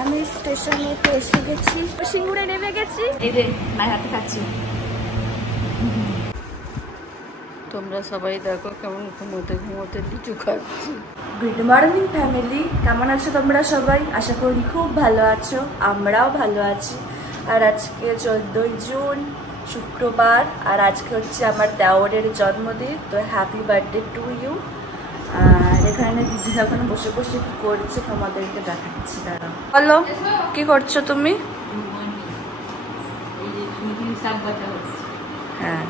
আমি স্টেশনে এসে গেছি, সিঙ্গুরে নেমে গেছি। এই যে মায়ের হাতে খাচ্ছি। তোমরা সবাই দেখো কেমন ঘুমোতে ঘুমোতে লিচু খাচ্ছি। গুড মর্নিং ফ্যামিলি, কেমন আছো তোমরা সবাই? আশা করি খুব ভালো আছো, আমরাও ভালো আছি। আর আজকে 14 জুন শুক্রবার, আর আজকে হচ্ছে আমার দেওরের জন্মদিন। তো হ্যাপি বার্থডে টু ইউ। আর এখানে দিদি এখন বসে বসে কি করছে তোমাদেরকে দেখাচ্ছি। দাঁড়া, বলো কি করছো তুমি? হ্যাঁ,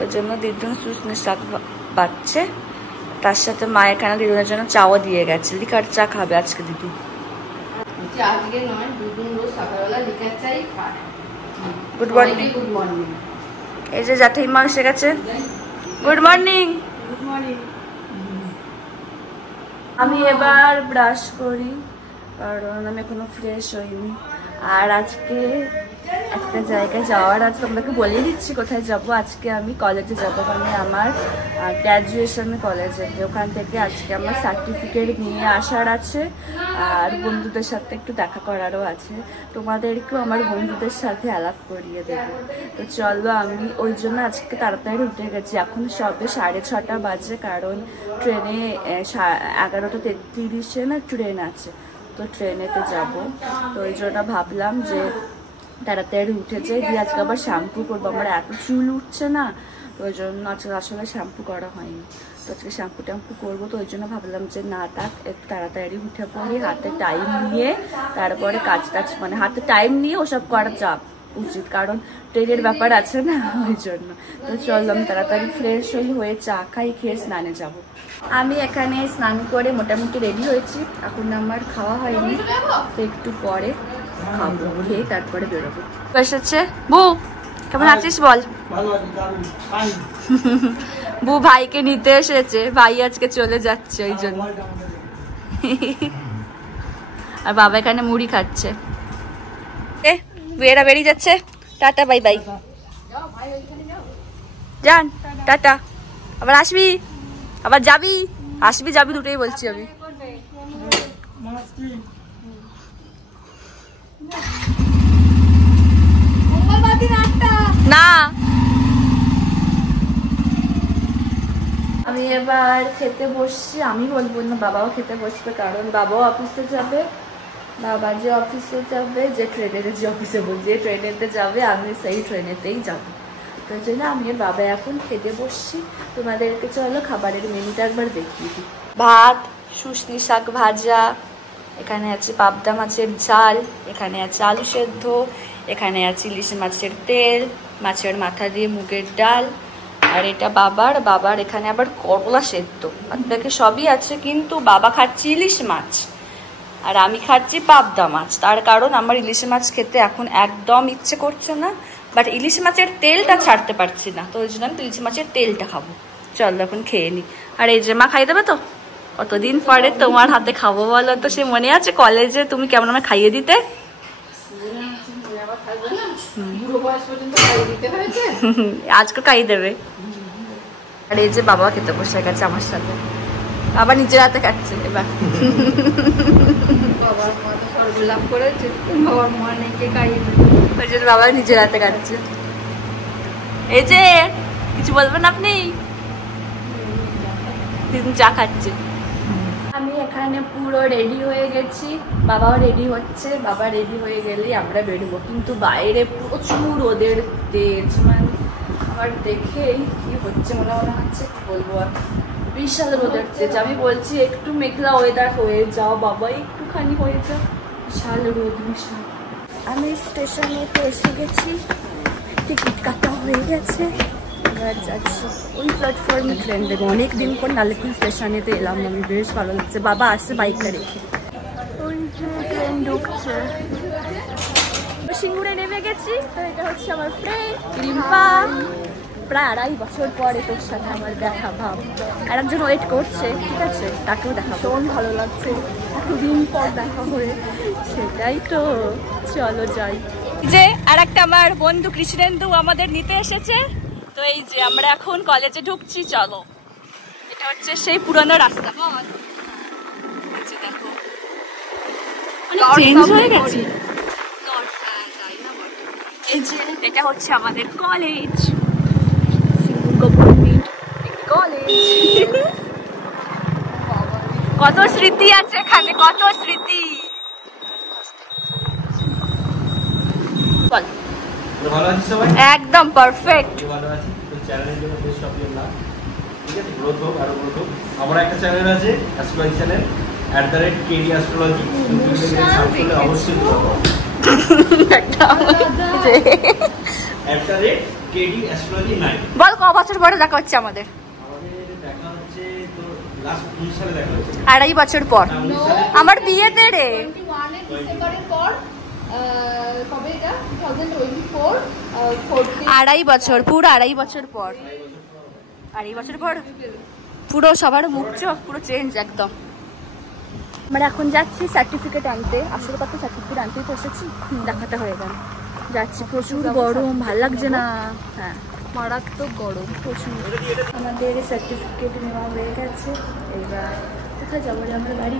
ওই জন্য দিদুন শুশনি শাক বাচ্ছে। তার সাথে মা এখানে দিদুনের জন্য চাও দিয়ে গেছে। লিকার চা খাবে আজকে দিদু। আজকে নয়, দুদিন রোজ সকালবেলা লিকার চাই খায়। Good morning. Good morning. এই যে জ্যাঠাইমা এসে গেছে। Good morning. Good morning. আমি এবার ব্রাশ করি, কারণ আমি এখনো ফ্রেশ হইনি। আর আজকে একটা জায়গায় যাওয়ার আছে, তোমাকে বলে দিচ্ছি কোথায় যাব। আজকে আমি কলেজে যাবো, মানে আমার গ্র্যাজুয়েশন কলেজে। ওখান থেকে আজকে আমার সার্টিফিকেট নিয়ে আসার আছে, আর বন্ধুদের সাথে একটু দেখা করারও আছে। তোমাদেরকেও আমার বন্ধুদের সাথে আলাপ করিয়ে দেবো। তো চলো, আমি ওই জন্য আজকে তাড়াতাড়ি উঠে গেছি। এখন সবে 6:30 বাজে, কারণ ট্রেনে 11:33 না ট্রেন আছে, তো ট্রেনেতে যাব। তো ওই জন্য ভাবলাম যে তাড়াতাড়ি উঠে যাই, দিয়ে আজকে আবার শ্যাম্পু করবো। আমার এত চুল উঠছে না, তো ওই জন্য আসলে শ্যাম্পু করা হয়নি। তো আজকে শ্যাম্পু ট্যাম্পু করবো, তো ওই জন্য ভাবলাম যে না থাক, একটু তাড়াতাড়ি উঠে পড়ি, হাতে টাইম নিয়ে তারপরে কাজ টাজ, মানে হাতে টাইম নিয়ে ওসব করা চাপ উচিত, কারণ ট্রেনের ব্যাপার আছে না, ওই জন্য। তো চললাম আমি তাড়াতাড়ি ফ্রেশ হয়ে চা খাই, খেয়ে স্নানে যাব। আমি এখানে স্নান করে মোটামুটি রেডি হয়েছি। এখন আমার খাওয়া হয়নি, তো একটু পরে খাবো, খেয়ে তারপরে বেরোবো। এসেছে বু, কেমন আছিস বল? বু ভাইকে নিতে এসেছে, ভাই আজকে চলে যাচ্ছে ওই জন্য। আর বাবা এখানে মুড়ি খাচ্ছে। এরা বেরিয়ে যাচ্ছে। Tata, bye bye. যান, টাটা। আবার আসবি, আবার যাবি, আসবি যাবি দুটোই বলছি আমি। না, আমি এবার খেতে বসছি। আমি বলবো না, বাবাও খেতে বসবে, কারণ বাবাও অফিসে যাবে। বাবা যে অফিসে যাবে, যে ট্রেনেতে, যে অফিসে বলছে, যে ট্রেনেতে যাবে, আমি সেই ট্রেনেতেই যাবো। তো জন্য আমি আর বাবা এখন খেতে বসছি। তোমাদেরকে চলো খাবারের মেনুটা একবার দেখিয়ে দিই। ভাত, শুশনি শাক ভাজা, এখানে আছে পাবদা মাছের ঝাল, এখানে আছে আলু সেদ্ধ, এখানে আছে ইলিশ মাছের তেল, মাছের মাথা দিয়ে মুগের ডাল, আর এটা বাবার এখানে আবার করলা সেদ্ধ। আপনাকে সবই আছে, কিন্তু বাবা খাচ্ছে ইলিশ মাছ আর আমি খাচ্ছি পাবদা মাছ। তার কারণ আমার ইলিশ মাছ খেতে এখন একদম ইচ্ছে করছে না, বাট ইলিশ মাছের তেলটা ছাড়তে পারছি না, তো ওই জন্য আমি ইলিশ মাছের তেলটা খাবো। চল এখন খেয়ে নি। আর এই যে মা খাই দেবে তো, কতদিন পরে তোমার হাতে খাবো বলো তো। সে মনে আছে কলেজে তুমি কেমন আমায় খাইয়ে দিতে? আজকে খাইয়ে দেবে। আর এই যে বাবা খেতে বসে গেছে আমার সাথে, আবার নিজের হাতে খাচ্ছে এবার। ওই জন্য বাবা নিজের হাতে খাচ্ছে। এই যে কিছু বলবেন আপনি? চা খাচ্ছে। আমি এখানে পুরো রেডি হয়ে গেছি, বাবাও রেডি হচ্ছে। বাবা রেডি হয়ে গেলেই আমরা বেরোবো, কিন্তু বাইরে প্রচুর রোদের তেজ, মানে আমার দেখেই কি হচ্ছে মনে হচ্ছে, কি বলবো আর, বিশাল রোদের তেজ। আমি বলছি একটু মেঘলা ওয়েদার হয়ে যাও বাবা, একটুখানি হয়ে যাও, বিশাল রোদ বিশাল। আমি স্টেশনে এসে গেছি, টিকিট কাটা হয়ে গেছে, এবার যাচ্ছি ওই প্ল্যাটফর্মে ট্রেন দেবো। অনেকদিন পর নালিকুল স্টেশনেতে এলাম আমি, বেশ ভালো লাগছে। বাবা আসছে বাইকটা রেখে, ওই যে ট্রেন ঢুকছে। সিঙ্গুরে নেমে গেছি। তো এটা হচ্ছে আমার ফ্রেন্ড রিম্পা, প্রায় 2.5 বছর পরে তোর সাথে আমার দেখা ভাব। আর একজন ওয়েট করছে, ঠিক আছে, তাকেও দেখা ভীষণ ভালো লাগছে, এতদিন পর দেখা হয়ে। সেটাই তো, চলো যাই। যে আর একটা আমার বন্ধু কৃষ্ণেন্দু আমাদের নিতে এসেছে। তো এই যে আমরা এখন কলেজে ঢুকছি, চলো। এটা হচ্ছে সেই পুরনো রাস্তা। দেখো চেঞ্জ হয়ে গেছে। এটা হচ্ছে আমাদের কলেজ, কলেজ। কত স্মৃতি আছে এখানে, কত স্মৃতি। ভালো আছিস সবাই? একদম পারফেক্ট। ভালো আছি। তো চ্যানেলের জন্য বেস্ট অফ লাক। ঠিক আছে, গ্রোথ হোক, আরো গ্রোথ হোক। আমার একটা চ্যানেল আছে অ্যাস্ট্রোলজি চ্যানেল @KD অ্যাস্ট্রোলজি। অবশ্যই KD অ্যাস্ট্রোলজি 9। বল ক বছর পরে দেখা হচ্ছে আমাদের? আমাদের দেখা হচ্ছে তো লাস্ট 19 সালে দেখা হচ্ছে। 2.5 বছর পর আমার বিয়েতে রে। 21 ডিসেম্বরের পর কবে এটা 2024 2.5 বছর, পুরো 2.5 বছর পর। 2.5 বছর পর পুরো সবার মুখ চোখ পুরো চেঞ্জ একদম। আমরা এখন যাচ্ছি সার্টিফিকেট আনতে। আসলে কত সার্টিফিকেট আনতেই তো এসেছি, দেখাতে হয়ে গেল। যাচ্ছি, প্রচুর গরম, ভাল লাগছে না। হ্যাঁ, মারাত্মক গরম প্রচুর। আমাদের সার্টিফিকেট নেওয়া হয়ে গেছে। এবার কোথায় যাবো আমরা? গাড়ি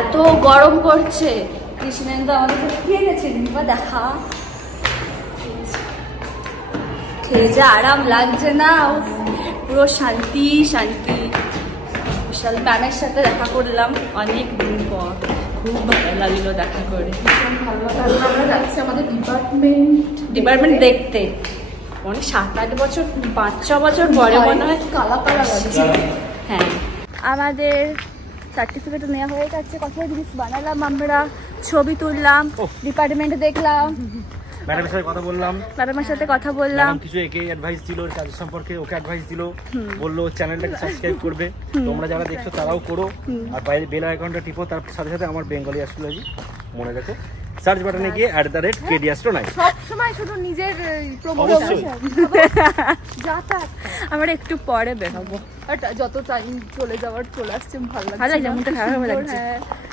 এত গরম করছে। কৃষ্ণেন্দু আমাদের খেয়ে গেছে, দিনবা দেখা খেয়ে যা আরাম লাগছে না, পুরো শান্তি শান্তি। বিশাল ম্যামের সাথে দেখা করলাম অনেক দিন পর, খুব ভালো লাগলো দেখা করে। ভালো লাগলো। আমরা যাচ্ছি আমাদের ডিপার্টমেন্ট দেখতে। অনেক 7-8 বছর 5-6 বছর পরে মনে হয় কালা কালা লাগছে। হ্যাঁ, আমাদের সার্টিফিকেট নেওয়া হয়ে গেছে। কত জিনিস বানালাম আমরা, ছবি তুললাম, ডিপার্টমেন্টে দেখলাম, ম্যাডামের সাথে কথা বললাম। ম্যাডামের সাথে কথা বললাম। কিছু একে অ্যাডভাইস দিল ওর কাজের সম্পর্কে, ওকে অ্যাডভাইস দিল, বললো চ্যানেলটাকে সাবস্ক্রাইব করবে, তোমরা যারা দেখছো তারাও করো, আর বাইরে বেল আইকনটা টিপো। তার সাথে সাথে আমার বেঙ্গলি অ্যাস্ট্রোলজি মনে রাখো, সার্চ বাটনে গিয়ে @KD Astro 9। সব সময় শুধু নিজের প্রমোশন আমরা একটু পরে বেরোবো, যত টাইম চলে যাওয়ার চলে আসছে। ভালো লাগছে, মনটা খারাপ লাগছে।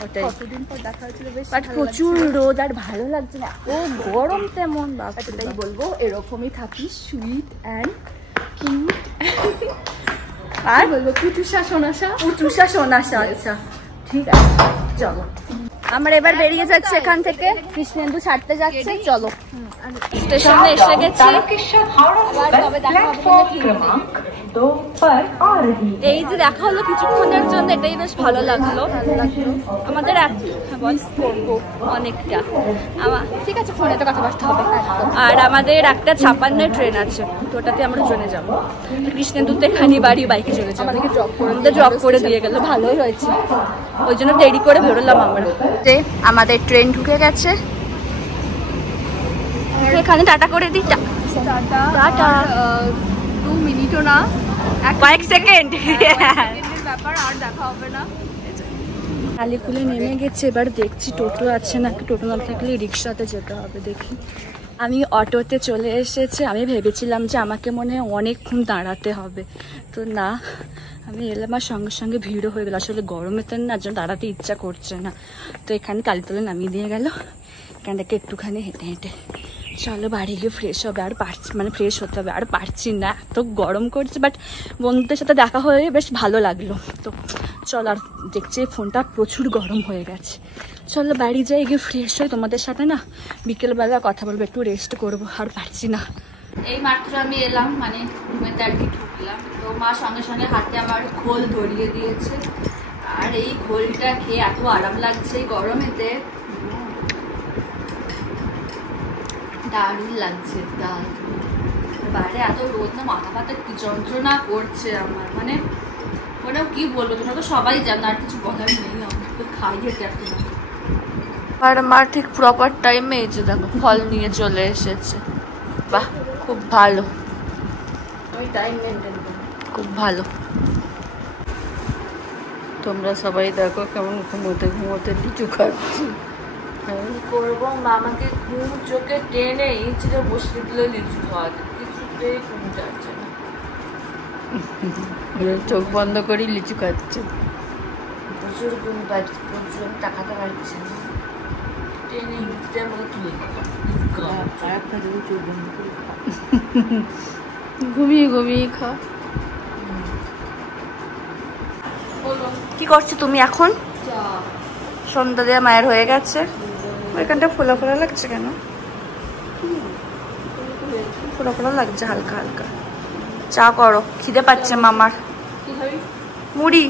ওটাই, কতদিন পর দেখা হয়েছিল, বেশ বাট প্রচুর রোদ আর ভালো লাগছে না। ও গরম তেমন, এটাই বলবো, এরকমই থাকিস, সুইট অ্যান্ড কিউট। আর বলবো কুটুসা সোনাসা, সোনাসা। আচ্ছা ঠিক আছে, চলো আমরা এবার বেরিয়ে যাচ্ছি এখান থেকে। কৃষ্ণেন্দু ছাড়তে যাচ্ছে, চলো। স্টেশনে এসে গেছি। এই যে দেখা হলো কিছুক্ষণের জন্য, এটাই বেশ ভালো লাগলো। আমাদের অনেকটা ঠিক আছে, ফোনে তো কথা বলতে হবে। আর আমাদের 1:56 ট্রেন আছে, তো ওটাতে আমরা ট্রেনে যাবো। কৃষ্ণেন্দুতে এখানে বাড়ি, বাইকে চলে যাবো। আমাদের ড্রপ করে দিয়ে গেল, ভালোই হয়েছে। ওই জন্য দেরি করে বেরোলাম আমরা। আমাদের ট্রেন ঢুকে গেছে এখানে। টাটা করে দিই, টাটা। 2 মিনিটও না, কয়েক সেকেন্ড ব্যাপার, আর দেখা হবে না। আলিকুলে নেমে গেছে। এবার দেখছি টোটো আছে নাকি, টোটো না থাকলে রিক্সাতে যেতে হবে। দেখি, আমি অটোতে চলে এসেছি। আমি ভেবেছিলাম যে আমাকে মনে হয় অনেকক্ষণ দাঁড়াতে হবে, তো না, আমি এলাম আর সঙ্গে সঙ্গে ভিড়ও হয়ে গেল। আসলে গরমেতে না যেন দাঁড়াতে ইচ্ছা করছে না, তো এখানে কালীতলা নামিয়ে দিয়ে গেল। এখান থেকে একটুখানি হেঁটে হেঁটে চলো বাড়ি গিয়ে ফ্রেশ হবে। আর পারছি, মানে ফ্রেশ হতে হবে, আর পারছি না, এত গরম করছে। বাট বন্ধুদের সাথে দেখা হয়ে বেশ ভালো লাগলো। তো চলো, আর দেখছি ফোনটা প্রচুর গরম হয়ে গেছে। চলো বাড়ি যাই, গিয়ে ফ্রেশ হই। তোমাদের সাথে না বিকেলবেলা কথা বলবো, একটু রেস্ট করবো, আর পারছি না। এই মাত্র আমি এলাম, মানে রুমেতে আর কি ঢুকলাম, তো মা সঙ্গে সঙ্গে হাতে আমার ঘোল ধরিয়ে দিয়েছে। আর এই ঘোলটা খেয়ে এত আরাম লাগছে এই গরমেতে, দারুণ লাগছে। বাইরে এত রোদ না, মাথা ফাতা কি যন্ত্রণা করছে আমার, মানে কি বলবো, তোমরা তো সবাই জানো, আর কিছু বলার নেই। আমার তো খাইয়ে দেখো না। আর মা ঠিক প্রপার টাইমে এই যে দেখো ফল নিয়ে চলে এসেছে। বাহ, খুব ভালো, আমি টাইম মেনটেন করি, খুব ভালো। তোমরা সবাই দেখো কেমন ঘুমোতে ঘুমোতে লিচু খাচ্ছি। করবো, মামাকে ঘুম চোখে টেনে ইঁচড়ে বসে দিল লিচু খাওয়াতে, কিছুতেই ঘুম যাচ্ছে না। চোখ বন্ধ করি লিচু খাচ্ছে, প্রচুর ঘুম পাচ্ছে, প্রচুর তাকাতে পারছে না। টেনে ইঁচড়ে আমাকে তুলে ঘুমিয়ে ঘুমিয়ে খা। কি করছো তুমি এখন? চা। সন্ধ্যা দেওয়া মায়ের হয়ে গেছে। ওইখানটা ফোলা ফোলা লাগছে কেন? ফোলা ফোলা লাগছে হালকা হালকা। চা করো, খিদে পাচ্ছে মামার। কি খাবি? মুড়ি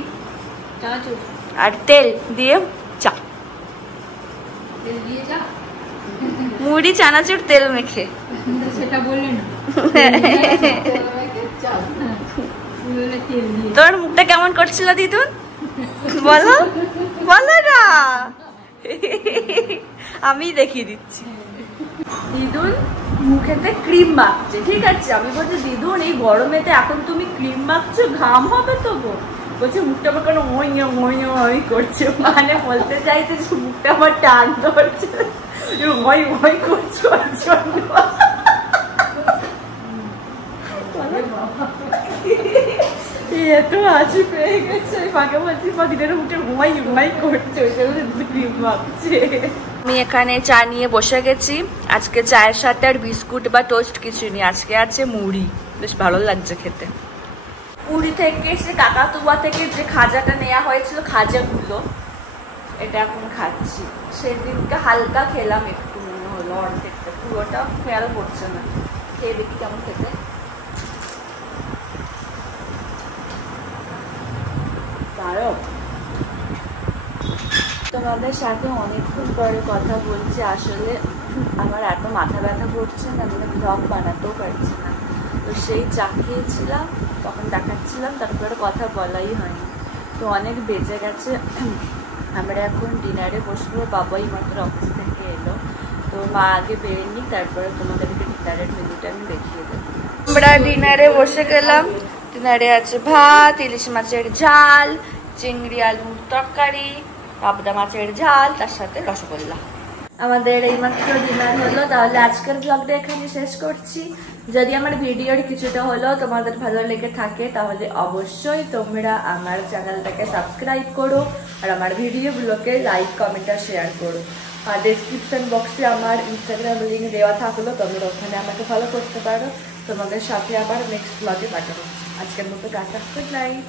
চানাচুর আর তেল দিয়ে চা। তেল দিয়ে চা? মুড়ি চানাচুর তেল মেখে। সেটা বললে না। চা তেল দিয়ে। তোর মুখটা কেমন করছিল দিদুন? বলো বলো না, আমি দেখিয়ে দিচ্ছি। দিদুন মুখেতে ক্রিম মাখছে, ঠিক আছে? আমি বলছি দিদুন এই গরমেতে এখন তুমি ক্রিম মাখছো, ঘাম হবে তো গো। বলছে মুখটা আমার কোনো ওই করছে, মানে বলতে চাইছে যে মুখটা আমার টান ধরছে, ওই করছে ওর জন্য। এত হাসি পেয়ে গেছে, ফাঁকে বলছি পাখিটার মুখে ঘুমাই করছে, ওই জন্য ক্রিম মাখছে। আমি এখানে চা নিয়ে বসে গেছি। আজকে চায়ের সাথে আর বিস্কুট বা টোস্ট কিছু নেই, আজকে আছে মুড়ি। বেশ ভালো লাগছে খেতে। পুরী থেকে সে কাকাতুয়া থেকে যে খাজাটা নেওয়া হয়েছিল, খাজাগুলো এটা এখন খাচ্ছি। সেদিনকে হালকা খেলাম, একটু মনে হলো অর্ধেকটা, পুরোটা খেয়াল করছে না। খেয়ে দেখি কেমন খেতে। তোমাদের সাথে অনেকক্ষণ পরে কথা বলছি। আসলে আমার এত মাথা ব্যথা করছে না, মানে ব্লগ বানাতেও পারছি না। তো সেই চা খেয়েছিলাম, তখন দেখাচ্ছিলাম, তারপরে কথা বলাই হয়নি। তো অনেক বেজে গেছে। আমরা এখন ডিনারে বসবো। বাবাই মাত্র অফিস থেকে এলো, তো মা আগে বেরোয়নি, তারপরে তোমাদেরকে ডিনারের মেনুটা আমি দেখিয়ে দেবো। আমরা ডিনারে বসে গেলাম। ডিনারে আছে ভাত, ইলিশ মাছের ঝাল, চিংড়ি আলুর তরকারি, পাবদা মাছের ঝাল, তার সাথে রসগোল্লা। আমাদের এইমাত্র ডিনার হলো। তাহলে আজকের ব্লগটা এখানে শেষ করছি। যদি আমার ভিডিওর কিছুটা হলো তোমাদের ভালো লেগে থাকে, তাহলে অবশ্যই তোমরা আমার চ্যানেলটাকে সাবস্ক্রাইব করো আর আমার ভিডিওগুলোকে লাইক, কমেন্ট আর শেয়ার করো। আর ডেসক্রিপশন বক্সে আমার ইনস্টাগ্রাম লিঙ্ক দেওয়া থাকলো, তোমরা ওখানে আমাকে ফলো করতে পারো। তোমাদের সাথে আবার নেক্সট ব্লগে দেখা হচ্ছে। আজকের মতো টাটা, গুড নাইট।